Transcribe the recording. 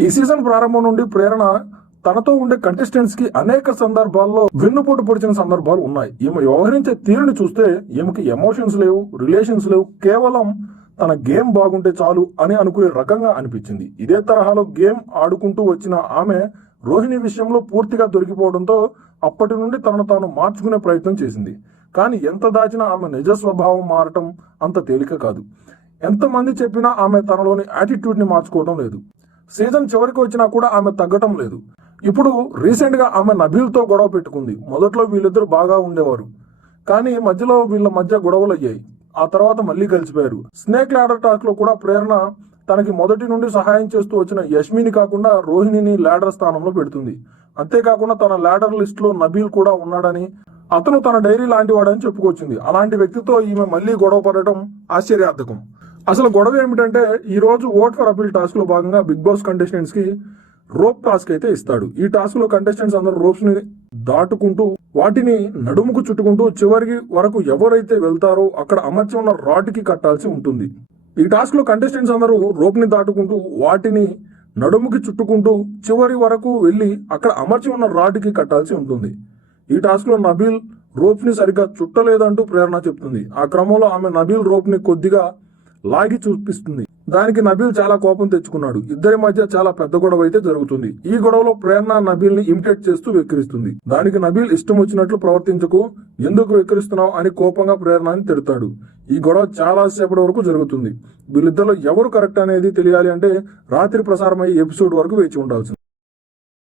ఈ సీజన్ ప్రారంభం నుండి ప్రేరణ తనతో ఉండే కంటెస్టెంట్స్ కి అనేక సందర్భాల్లో వెన్నుపోటు పొడిచిన సందర్భాలు ఉన్నాయి. ఈమె వ్యవహరించే తీరుని చూస్తే ఈమెకి ఎమోషన్స్ లేవు, రిలేషన్స్ లేవు, కేవలం తన గేమ్ బాగుంటే చాలు అని అనుకునే రకంగా అనిపించింది. ఇదే తరహాలో గేమ్ ఆడుకుంటూ వచ్చిన ఆమె రోహిణి విషయంలో పూర్తిగా దొరికిపోవడంతో అప్పటి నుండి తనను తాను మార్చుకునే ప్రయత్నం చేసింది. కానీ ఎంత దాచినా ఆమె నిజ స్వభావం మారటం అంత తేలిక కాదు. ఎంతమంది చెప్పినా ఆమె తనలోని యాటిట్యూడ్ ని మార్చుకోవడం లేదు. సీజన్ చివరికి వచ్చినా కూడా ఆమె తగ్గటం లేదు. ఇప్పుడు రీసెంట్ గా ఆమె నబీల్ తో గొడవ పెట్టుకుంది. మొదట్లో వీళ్ళిద్దరు బాగా ఉండేవారు, కానీ మధ్యలో వీళ్ళ మధ్య గొడవలు అయ్యాయి. ఆ తర్వాత మళ్ళీ కలిసిపోయారు. స్నేక్ ల్యాడర్ టాస్క్ లో కూడా ప్రేరణ తనకి మొదటి నుండి సహాయం చేస్తూ వచ్చిన యష్మిని కాకుండా రోహిణిని ల్యాడర్ స్థానంలో పెడుతుంది. అంతేకాకుండా తన ల్యాడర్ లిస్ట్ లో నబీల్ కూడా ఉన్నాడని, అతను తన డైరీ లాంటి వాడని చెప్పుకొచ్చింది. అలాంటి వ్యక్తితో ఈమె మళ్ళీ గొడవ పడటం ఆశ్చర్యార్థకం. అసలు గొడవ ఏమిటంటే, ఈ రోజు ఓట్ ఫర్ అపీల్ టాస్క్ లో భాగంగా బిగ్ బాస్ కంటెస్టెంట్స్ కి రోప్ టాస్క్ అయితే ఇస్తాడు. ఈ టాస్క్ లో కంటెస్టెంట్స్ అందరూ రోప్స్ ని దాటుకుంటూ వాటిని నడుముకు చుట్టుకుంటూ చివరికి వరకు ఎవరైతే వెళ్తారో అక్కడ అమర్చి ఉన్న రాడ్ కి కట్టాల్సి ఉంటుంది. ఈ టాస్క్ లో కంటెస్టెంట్స్ అందరూ రోప్ ని దాటుకుంటూ వాటిని నడుముకి చుట్టుకుంటూ చివరి వరకు వెళ్లి అక్కడ అమర్చి ఉన్న రాడ్ కి కట్టాల్సి ఉంటుంది. ఈ టాస్క్ లో నబీల్ రోప్ ని సరిగ్గా చుట్టలేదంటూ ప్రేరణ చెప్తుంది. ఆ క్రమంలో ఆమె నబీల్ రోప్ ని కొద్దిగా లాగి చూపిస్తుంది. దానికి నబీల్ చాలా కోపం తెచ్చుకున్నాడు. ఇద్దరి మధ్య చాలా పెద్ద గొడవ అయితే జరుగుతుంది. ఈ గొడవలో ప్రేరణ నబీల్ ని ఇమిటేట్ చేస్తూ వెక్కిరిస్తుంది. దానికి నబీల్ ఇష్టం వచ్చినట్లు ప్రవర్తించకు, ఎందుకు వెక్కిరిస్తున్నావు అని కోపంగా ప్రేరణని తిడతాడు. ఈ గొడవ చాలా సేపటి వరకు జరుగుతుంది. వీళ్ళిద్దరిలో ఎవరు కరెక్ట్ అనేది తెలియాలి అంటే రాత్రి ప్రసారమయ్యే ఎపిసోడ్ వరకు వేచి ఉండాల్సింది.